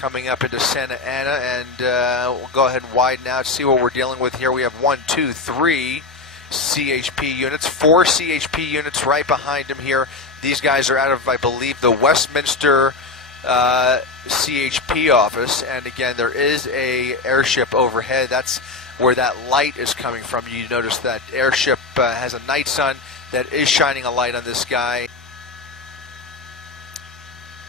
coming up into Santa Ana, and we'll go ahead and widen out, see what we're dealing with here. We have 1, 2, 3 CHP units, 4 CHP units right behind him here. These guys are out of, I believe, the Westminster CHP office, and again, there is a airship overhead. That's where that light is coming from. You notice that airship has a night sun that is shining a light on this guy.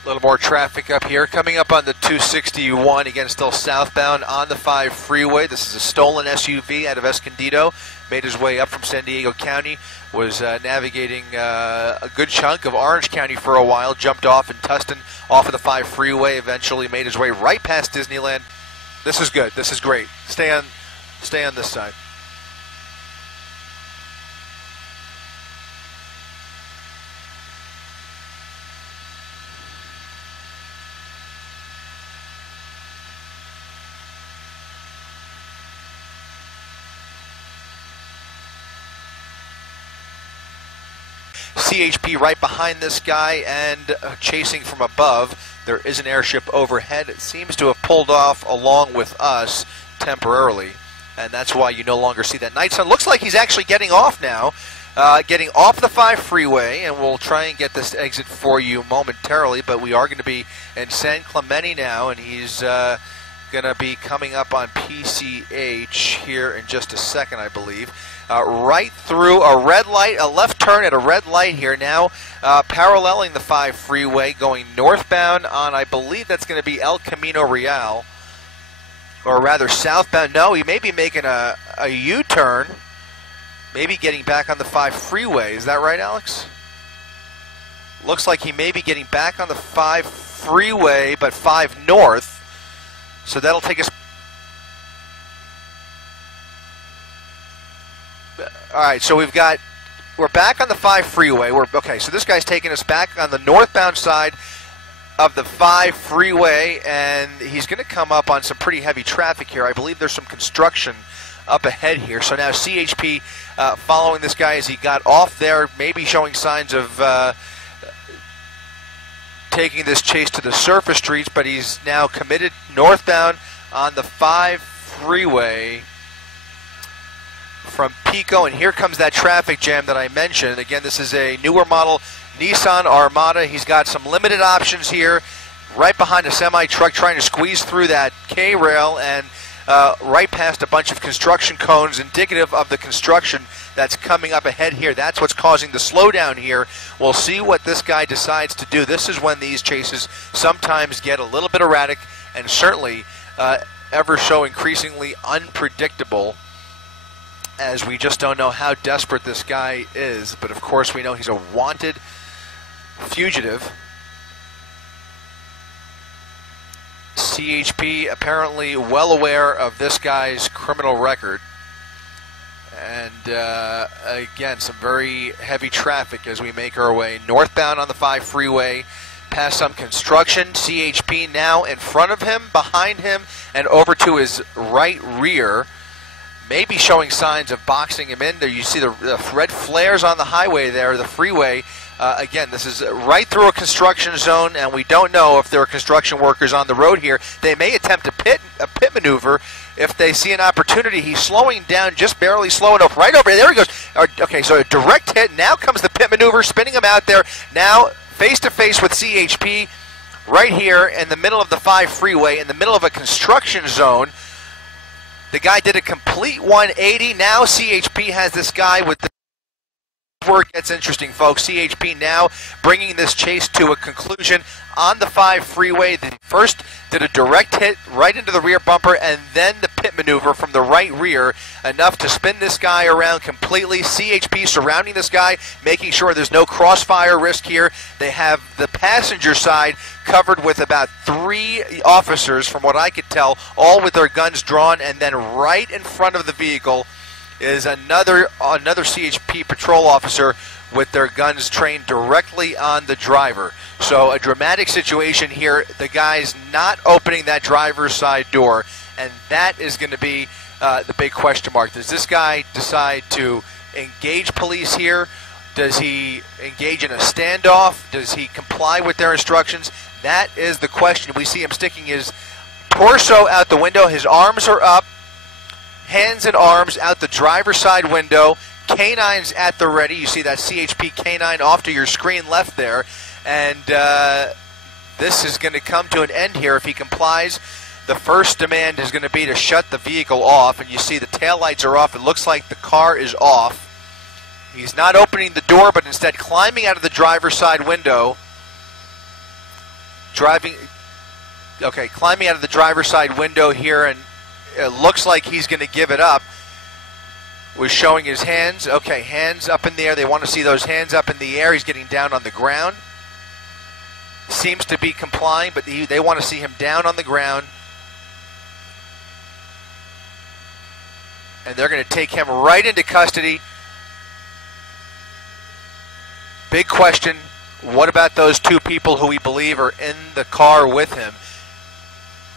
A little more traffic up here. Coming up on the 261, again, still southbound on the 5 freeway. This is a stolen SUV out of Escondido. Made his way up from San Diego County. Was navigating a good chunk of Orange County for a while. Jumped off in Tustin off of the 5 freeway. Eventually made his way right past Disneyland. This is good. This is great. Stay on this side. CHP right behind this guy and chasing from above. There is an airship overhead. It seems to have pulled off along with us temporarily, and that's why you no longer see that night sun. Looks like he's actually getting off now, getting off the 5 freeway, and we'll try and get this exit for you momentarily, but we are going to be in San Clemente now, and he's going to be coming up on PCH here in just a second, I believe. Right through a red light, a left turn at a red light here now, paralleling the 5 freeway, going northbound on, I believe that's going to be El Camino Real, or rather southbound. No, he may be making a U-turn, maybe getting back on the 5 freeway. Is that right, Alex? Looks like he may be getting back on the 5 freeway, but 5 north. So that'll take us. All right, so we're back on the 5 freeway. Okay, so this guy's taking us back on the northbound side of the 5 freeway, and he's going to come up on some pretty heavy traffic here. I believe there's some construction up ahead here. So now CHP following this guy as he got off there, maybe showing signs of taking this chase to the surface streets, but he's now committed northbound on the 5 freeway from Pico, and here comes that traffic jam that I mentioned. Again, this is a newer model Nissan Armada. He's got some limited options here, right behind a semi-truck trying to squeeze through that K-rail, and right past a bunch of construction cones indicative of the construction that's coming up ahead here. That's what's causing the slowdown here. We'll see what this guy decides to do. This is when these chases sometimes get a little bit erratic and certainly ever so increasingly unpredictable, as we just don't know how desperate this guy is. But of course we know he's a wanted fugitive. CHP apparently well aware of this guy's criminal record. And again, some very heavy traffic as we make our way northbound on the 5 freeway, past some construction. CHP now in front of him, behind him, and over to his right rear. Maybe showing signs of boxing him in there. You see the red flares on the highway there, the freeway. Again, this is right through a construction zone, and we don't know if there are construction workers on the road here. They may attempt a pit maneuver if they see an opportunity. He's slowing down, just barely slow enough. Right over there he goes. Okay, so a direct hit. Now comes the pit maneuver, spinning him out there. Now face to face with CHP right here in the middle of the 5 freeway, in the middle of a construction zone. The guy did a complete 180. Now CHP has this guy with the... Where it gets interesting, folks. CHP now bringing this chase to a conclusion on the 5 freeway. The first did a direct hit right into the rear bumper, and then the pit maneuver from the right rear, enough to spin this guy around completely. CHP surrounding this guy, making sure there's no crossfire risk here. They have the passenger side covered with about 3 officers, from what I could tell, all with their guns drawn, and then right in front of the vehicle is another CHP patrol officer with their guns trained directly on the driver. So a dramatic situation here. The guy's not opening that driver's side door, and that is going to be the big question mark. Does this guy decide to engage police here, Does he engage in a standoff? Does he comply with their instructions? That is the question. We see him sticking his torso out the window. His arms are up, hands and arms out the driver's side window. Canines at the ready. You see that CHP canine off to your screen left there. And this is going to come to an end here if he complies. The first demand is going to be to shut the vehicle off. And you see the taillights are off. It looks like the car is off. He's not opening the door, but instead climbing out of the driver's side window. Climbing out of the driver's side window here, and it looks like he's going to give it up. Was showing his hands. Okay, hands up in the air. They want to see those hands up in the air. He's getting down on the ground. Seems to be complying, but they want to see him down on the ground. And they're going to take him right into custody. Big question, what about those two people who we believe are in the car with him?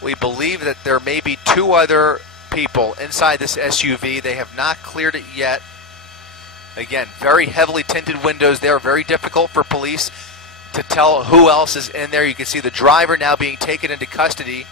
We believe that there may be two other people inside this SUV. They have not cleared it yet. Again, very heavily tinted windows there, very difficult for police to tell who else is in there. You can see the driver now being taken into custody.